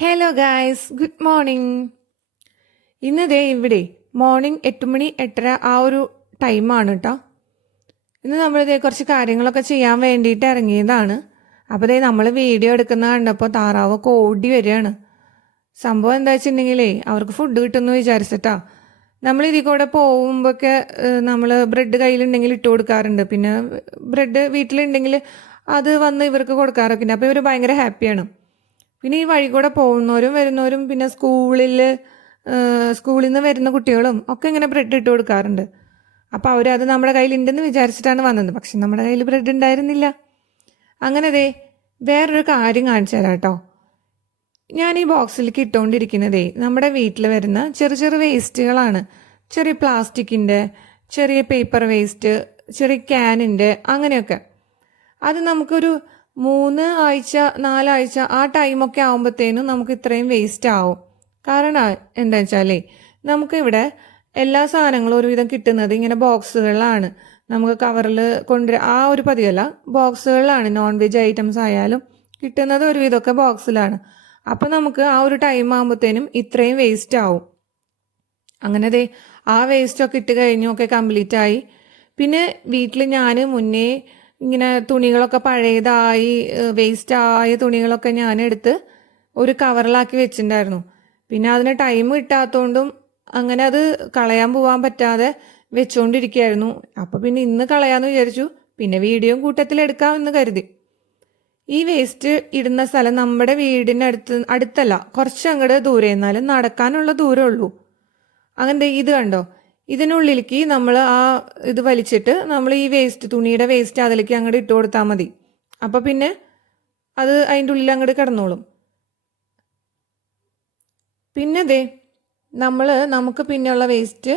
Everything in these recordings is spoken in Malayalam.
Hello guys, good morning. ഇന്ന് ഇവിടെ മോർണിംഗ് 8 മണി 8:30 ആ ഒരു ടൈമാണ് കേട്ടോ. ഇന്ന് നമ്മളിതേ കുറച്ച് കാര്യങ്ങളൊക്കെ ചെയ്യാൻ വേണ്ടിയിട്ട് ഇറങ്ങിയതാണ്. അപ്പോൾ നമ്മൾ വീഡിയോ എടുക്കുന്ന കണ്ടപ്പോൾ താറാവൊക്കെ ഓടി വരികയാണ്. സംഭവം എന്താ വെച്ചിട്ടുണ്ടെങ്കിലേ അവർക്ക് ഫുഡ് കിട്ടുമെന്ന് വിചാരിച്ചിട്ടാ. നമ്മൾ ഇതിൽ കൂടെ പോകുമ്പോഴൊക്കെ നമ്മൾ ബ്രെഡ് കയ്യിലുണ്ടെങ്കിൽ ഇട്ട് കൊടുക്കാറുണ്ട്. പിന്നെ ബ്രെഡ് വീട്ടിലുണ്ടെങ്കിൽ അത് വന്ന് ഇവർക്ക് കൊടുക്കാറൊക്കെ ഉണ്ട്. അപ്പോൾ ഇവർ ഭയങ്കര ഹാപ്പിയാണ്. പിന്നെ ഈ വഴി കൂടെ പോകുന്നവരും വരുന്നവരും പിന്നെ സ്കൂളിൽ നിന്ന് വരുന്ന കുട്ടികളും ഒക്കെ ഇങ്ങനെ ബ്രെഡ് ഇട്ട് കൊടുക്കാറുണ്ട്. അപ്പോൾ അവരത് നമ്മുടെ കയ്യിലുണ്ടെന്ന് വിചാരിച്ചിട്ടാണ് വന്നത്. പക്ഷെ നമ്മുടെ കയ്യിൽ ബ്രെഡ് ഉണ്ടായിരുന്നില്ല. അങ്ങനെ വേറൊരു കാര്യം കാണിച്ചു തരാം കേട്ടോ. ഞാൻ ഈ ബോക്സിലേക്ക് ഇട്ടുകൊണ്ടിരിക്കുന്നതേ നമ്മുടെ വീട്ടിൽ വരുന്ന ചെറിയ ചെറിയ വേസ്റ്റുകളാണ്. ചെറിയ പ്ലാസ്റ്റിക്കിൻ്റെ, ചെറിയ പേപ്പർ വേസ്റ്റ്, ചെറിയ ക്യാനിൻ്റെ, അങ്ങനെയൊക്കെ. അത് നമുക്കൊരു 3 ആഴ്ച 4 ആഴ്ച ആ ടൈമൊക്കെ ആകുമ്പോഴത്തേനും നമുക്ക് ഇത്രയും വേസ്റ്റ് ആവും. കാരണം എന്താ വെച്ചാലേ നമുക്കിവിടെ എല്ലാ സാധനങ്ങളും ഒരുവിധം കിട്ടുന്നത് ഇങ്ങനെ ബോക്സുകളിലാണ്. നമുക്ക് കവറിൽ ആ ഒരു പതിവല്ല, ബോക്സുകളിലാണ്. നോൺ വെജ് ഐറ്റംസ് ആയാലും കിട്ടുന്നത് ഒരുവിധമൊക്കെ ബോക്സിലാണ്. അപ്പം നമുക്ക് ആ ഒരു ടൈം ആകുമ്പോഴത്തേനും ഇത്രയും വേസ്റ്റ് ആവും. അങ്ങനെ ആ വേസ്റ്റൊക്കെ ഇട്ട് കഴിഞ്ഞു, ഒക്കെ കംപ്ലീറ്റ് ആയി. പിന്നെ വീട്ടിൽ ഞാൻ മുന്നേ ഇങ്ങനെ തുണികളൊക്കെ പഴയതായി വേസ്റ്റായ തുണികളൊക്കെ ഞാനെടുത്ത് ഒരു കവറിലാക്കി വെച്ചിട്ടുണ്ടായിരുന്നു. പിന്നെ അതിന് ടൈം കിട്ടാത്തതുകൊണ്ടും അങ്ങനെ അത് കളയാൻ പോകാൻ പറ്റാതെ വെച്ചുകൊണ്ടിരിക്കുകയായിരുന്നു. അപ്പോൾ പിന്നെ ഇന്ന് കളയാമെന്ന് വിചാരിച്ചു. പിന്നെ വീഡിയോയും കൂട്ടത്തിലെടുക്കാമെന്ന് കരുതി. ഈ വേസ്റ്റ് ഇടുന്ന സ്ഥലം നമ്മുടെ വീടിൻ്റെ അടുത്തല്ല, കുറച്ച് അങ്ങോട്ട് ദൂരെ, എന്നാലും നടക്കാനുള്ള ദൂരമേ ഉള്ളൂ. അങ്ങനെ ഇത് കണ്ടോ, ഇതിനുള്ളിലേക്ക് നമ്മൾ ഇത് വലിച്ചിട്ട് നമ്മൾ ഈ വേസ്റ്റ്, തുണിയുടെ വേസ്റ്റ് അതിലേക്ക് അങ്ങോട്ട് ഇട്ട് കൊടുത്താൽ മതി. അപ്പോൾ പിന്നെ അത് അതിൻ്റെ ഉള്ളിൽ അങ്ങോട്ട് കിടന്നോളും. പിന്നെ നമുക്ക് പിന്നെയുള്ള വേസ്റ്റ്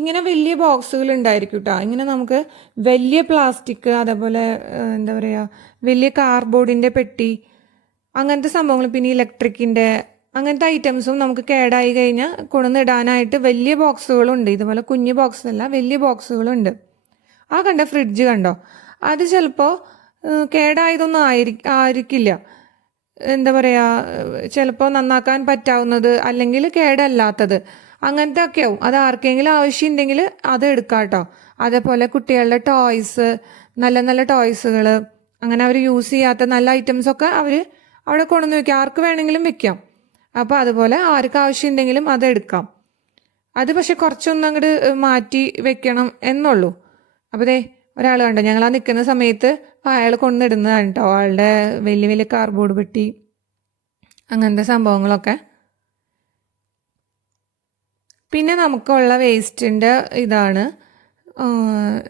ഇങ്ങനെ വലിയ ബോക്സുകൾ ഉണ്ടായിരിക്കും കേട്ടോ. ഇങ്ങനെ നമുക്ക് വലിയ പ്ലാസ്റ്റിക്, അതേപോലെ എന്താ പറയുക, വലിയ കാർഡ്ബോർഡിൻ്റെ പെട്ടി, അങ്ങനത്തെ സംഭവങ്ങൾ, പിന്നെ ഇലക്ട്രിക്കിൻ്റെ അങ്ങനത്തെ ഐറ്റംസും നമുക്ക് കേടായി കഴിഞ്ഞാൽ കൊണ്ടുവന്നിടാനായിട്ട് വലിയ ബോക്സുകളുണ്ട്. ഇതുപോലെ കുഞ്ഞു ബോക്സ് അല്ല, വലിയ ബോക്സുകളുണ്ട്. ആ കണ്ട ഫ്രിഡ്ജ് കണ്ടോ, അത് ചിലപ്പോൾ കേടായതൊന്നും ആയിരിക്കില്ല. എന്താ പറയുക, ചിലപ്പോൾ നന്നാക്കാൻ പറ്റാവുന്നത് അല്ലെങ്കിൽ കേടല്ലാത്തത്, അങ്ങനത്തെ ഒക്കെ ആവും. അത് ആർക്കെങ്കിലും ആവശ്യമുണ്ടെങ്കിൽ അത് എടുക്കാം കേട്ടോ. അതേപോലെ കുട്ടികളുടെ ടോയ്സ്, നല്ല നല്ല ടോയ്സുകൾ, അങ്ങനെ അവർ യൂസ് ചെയ്യാത്ത നല്ല ഐറ്റംസൊക്കെ അവർ അവിടെ കൊണ്ടുവന്ന് വയ്ക്കാം. ആർക്ക് വേണമെങ്കിലും വെക്കാം. അപ്പോൾ അതുപോലെ ആർക്ക് ആവശ്യമുണ്ടെങ്കിലും അതെടുക്കാം. അത് പക്ഷെ കുറച്ചൊന്നും അങ്ങോട്ട് മാറ്റി വെക്കണം എന്നുള്ളൂ. അപ്പോൾ ഒരാൾ കണ്ടോ, ഞങ്ങൾ ആ നിൽക്കുന്ന സമയത്ത് അയാൾ കൊണ്ടിടുന്നതാണ് കേട്ടോ, ആളുടെ വലിയ വലിയ കാർഡ്ബോർഡ് പെട്ടി, അങ്ങനത്തെ സംഭവങ്ങളൊക്കെ. പിന്നെ നമുക്കുള്ള വേസ്റ്റിൻ്റെ ഇതാണ്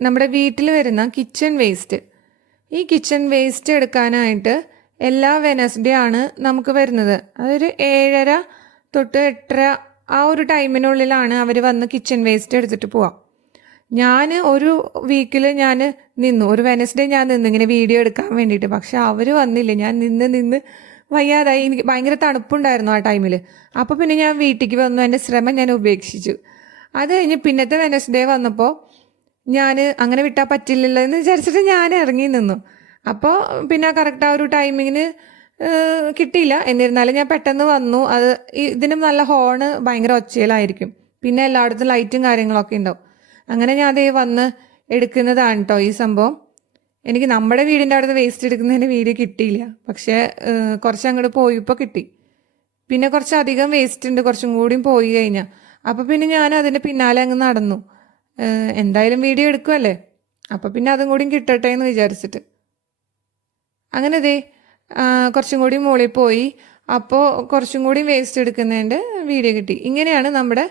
നമ്മുടെ വീട്ടിൽ വരുന്ന കിച്ചൺ വേസ്റ്റ്. ഈ കിച്ചൺ വേസ്റ്റ് എടുക്കാനായിട്ട് എല്ലാ വെനസ്ഡേ ആണ് നമുക്ക് വരുന്നത്. അതൊരു 7:30 തൊട്ട് 8:30 ആ ഒരു ടൈമിനുള്ളിലാണ് അവർ വന്ന് കിച്ചൺ വേസ്റ്റ് എടുത്തിട്ട് പോവാം. ഞാൻ ഒരു വീക്കിൽ ഞാൻ നിന്നു, ഒരു വെനസ്ഡേ ഞാൻ നിന്നു ഇങ്ങനെ വീഡിയോ എടുക്കാൻ വേണ്ടിയിട്ട്. പക്ഷെ അവർ വന്നില്ല. ഞാൻ നിന്ന് വയ്യാതായി. എനിക്ക് ഭയങ്കര തണുപ്പുണ്ടായിരുന്നു ആ ടൈമിൽ. അപ്പോൾ പിന്നെ ഞാൻ വീട്ടിലേക്ക് വന്നു, എൻ്റെ ശ്രമം ഞാൻ ഉപേക്ഷിച്ചു. അത് കഴിഞ്ഞ് പിന്നത്തെ വെനസ്ഡേ വന്നപ്പോൾ ഞാൻ അങ്ങനെ വിട്ടാൽ പറ്റില്ലല്ലോ എന്ന് വിചാരിച്ചിട്ട് ഞാൻ ഇറങ്ങി നിന്നു. അപ്പോൾ പിന്നെ കറക്റ്റ് ആ ഒരു ടൈമിങ്ങിന് കിട്ടിയില്ല. എന്നിരുന്നാലും ഞാൻ പെട്ടെന്ന് വന്നു. ഇതിനും നല്ല ഹോണ് ഭയങ്കര ഒച്ചയിലായിരിക്കും. പിന്നെ എല്ലായിടത്തും ലൈറ്റും കാര്യങ്ങളൊക്കെ ഉണ്ടാവും. അങ്ങനെ ഞാൻ വന്ന് എടുക്കുന്നതാണ് കേട്ടോ ഈ സംഭവം. എനിക്ക് നമ്മുടെ വീടിൻ്റെ അടുത്ത് വേസ്റ്റ് എടുക്കുന്നതിന് വീഡിയോ കിട്ടിയില്ല. പക്ഷേ കുറച്ച് അങ്ങോട്ട് പോയപ്പോൾ കിട്ടി. പിന്നെ കുറച്ചധികം വേസ്റ്റ് ഉണ്ട് കുറച്ചും കൂടിയും പോയി കഴിഞ്ഞാൽ. അപ്പോൾ പിന്നെ ഞാൻ അതിൻ്റെ പിന്നാലെ അങ്ങ് നടന്നു. എന്തായാലും വീഡിയോ എടുക്കുമല്ലേ, അപ്പോൾ പിന്നെ അതും കൂടിയും കിട്ടട്ടെ എന്ന് വിചാരിച്ചിട്ട്. അങ്ങനെ കുറച്ചും കൂടി മുകളിൽ പോയി. അപ്പോൾ കുറച്ചും കൂടി വേസ്റ്റ് എടുക്കുന്നതിൻ്റെ വീഡിയോ കിട്ടി. ഇങ്ങനെയാണ് നമ്മുടെ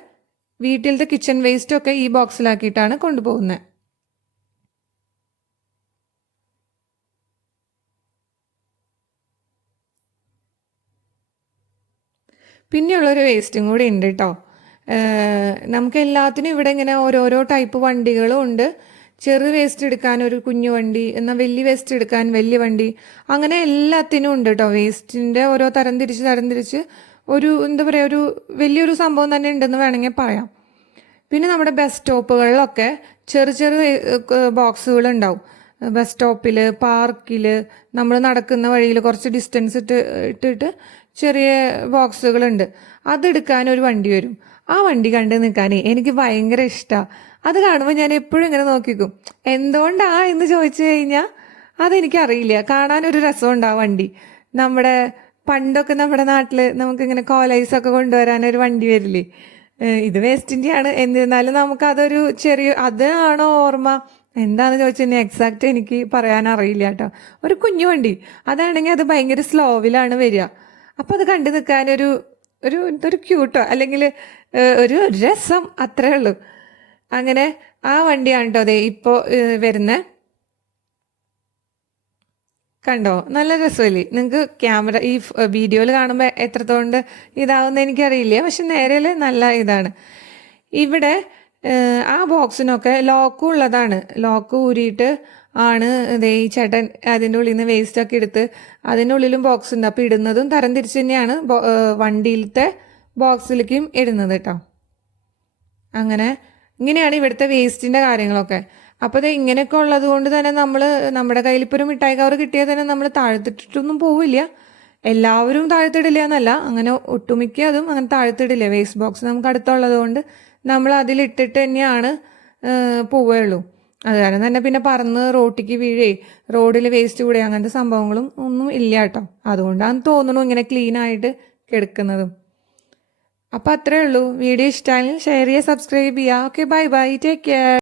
വീട്ടിലത്തെ കിച്ചൺ വേസ്റ്റൊക്കെ ഈ ബോക്സിലാക്കിയിട്ടാണ് കൊണ്ടുപോകുന്നത്. പിന്നെയുള്ളൊരു വേസ്റ്റും കൂടി ഉണ്ട് കേട്ടോ. നമുക്ക് എല്ലാത്തിനും ഇവിടെ ഇങ്ങനെ ഓരോരോ ടൈപ്പ് വണ്ടികളും ഉണ്ട്. ചെറു വേസ്റ്റ് എടുക്കാൻ ഒരു കുഞ്ഞു വണ്ടി, എന്നാൽ വലിയ വേസ്റ്റ് എടുക്കാൻ വലിയ വണ്ടി, അങ്ങനെ എല്ലാത്തിനും ഉണ്ട് കേട്ടോ. വേസ്റ്റിൻ്റെ ഓരോ തരംതിരിച്ച് ഒരു എന്താ പറയുക, ഒരു വലിയൊരു സംഭവം തന്നെ ഉണ്ടെന്ന് വേണമെങ്കിൽ പറയാം. പിന്നെ നമ്മുടെ ബസ് സ്റ്റോപ്പുകളിലൊക്കെ ചെറിയ ബോക്സുകളുണ്ടാവും. ബസ് സ്റ്റോപ്പിൽ, പാർക്കിൽ, നമ്മൾ നടക്കുന്ന വഴിയിൽ കുറച്ച് ഡിസ്റ്റൻസ് ഇട്ടിട്ട് ചെറിയ ബോക്സുകളുണ്ട്. അതെടുക്കാൻ ഒരു വണ്ടി വരും. ആ വണ്ടി കണ്ട് നിൽക്കാനേ എനിക്ക് ഭയങ്കര ഇഷ്ടമാണ്. അത് കാണുമ്പോൾ ഞാൻ എപ്പോഴും ഇങ്ങനെ നോക്കിക്കും. എന്തുകൊണ്ടാ എന്ന് ചോദിച്ചു കഴിഞ്ഞാൽ അതെനിക്കറിയില്ല. കാണാനൊരു രസമുണ്ടാവും വണ്ടി. നമ്മുടെ പണ്ടൊക്കെ നമ്മുടെ നാട്ടിൽ നമുക്കിങ്ങനെ കോലൈസൊക്കെ കൊണ്ടുവരാനൊരു വണ്ടി വരില്ലേ? ഇത് വേസ്റ്റ് ഇന്ത്യയാണ്. എന്നിരുന്നാലും നമുക്കതൊരു അതാണോ ഓർമ്മ എന്താണെന്ന് ചോദിച്ചു കഴിഞ്ഞാൽ എക്സാക്റ്റ് എനിക്ക് പറയാനറിയില്ല കേട്ടോ. ഒരു കുഞ്ഞു വണ്ടി അതാണെങ്കിൽ അത് ഭയങ്കര സ്ലോവിലാണ് വരിക. അപ്പോൾ അത് കണ്ടു നിൽക്കാനൊരു ഒരു എന്തൊരു ക്യൂട്ടോ അല്ലെങ്കിൽ ഒരു രസം അത്രേ ഉള്ളൂ. അങ്ങനെ ആ വണ്ടിയാണ് കേട്ടോ അതെ ഇപ്പോൾ വരുന്നത്. കണ്ടോ, നല്ല രസമല്ലേ? നിങ്ങൾക്ക് ക്യാമറ ഈ വീഡിയോയിൽ കാണുമ്പോൾ എത്രത്തോണ്ട് ഇതാവുന്ന എനിക്കറിയില്ല, പക്ഷെ നേരിൽ നല്ല ഇതാണ്. ഇവിടെ ആ ബോക്സിനൊക്കെ ലോക്കും ഉള്ളതാണ്. ലോക്ക് ഊരിയിട്ട് ആണ് ഇതേ ഈ ചേട്ടൻ അതിൻ്റെ ഉള്ളിൽ നിന്ന് വേസ്റ്റൊക്കെ എടുത്ത് അതിൻ്റെ ഉള്ളിലും ബോക്സ് ഉണ്ട്. അപ്പോൾ ഇടുന്നതും തരം തിരിച്ച് തന്നെയാണ് വണ്ടിയിലത്തെ ബോക്സിലേക്കും ഇടുന്നത് കേട്ടോ. അങ്ങനെ ഇങ്ങനെയാണ് ഇവിടുത്തെ വേസ്റ്റിൻ്റെ കാര്യങ്ങളൊക്കെ. അപ്പോൾ ഇത് ഇങ്ങനെയൊക്കെ ഉള്ളത് കൊണ്ട് തന്നെ നമ്മുടെ കയ്യിൽ ഇപ്പോൾ ഒരു മിഠായി കവർ കിട്ടിയാൽ തന്നെ നമ്മൾ താഴ്ത്തിട്ടിട്ടൊന്നും പോവില്ല. എല്ലാവരും താഴ്ത്തിടില്ല എന്നല്ല, അങ്ങനെ ഒട്ടുമിക്ക അതും അങ്ങനെ താഴ്ത്തിടില്ല. വേസ്റ്റ് ബോക്സ് നമുക്ക് അടുത്തുള്ളത് കൊണ്ട് നമ്മൾ അതിലിട്ടിട്ട് തന്നെയാണ് പോവുകയുള്ളൂ. അത് കാരണം തന്നെ പിന്നെ പറന്ന് റോട്ടിക്ക് വീഴേ റോഡിൽ വേസ്റ്റ് കൂടെ അങ്ങനത്തെ സംഭവങ്ങളും ഒന്നും ഇല്ല കേട്ടോ. അതുകൊണ്ടാണ് തോന്നുന്നു ഇങ്ങനെ ക്ലീനായിട്ട് കിടക്കുന്നതും. അപ്പോൾ അത്രേ ഉള്ളൂ. വീഡിയോ ഇഷ്ടമായാലും ഷെയർ ചെയ്യുക, സബ്സ്ക്രൈബ് ചെയ്യുക. Okay, bye bye, take care.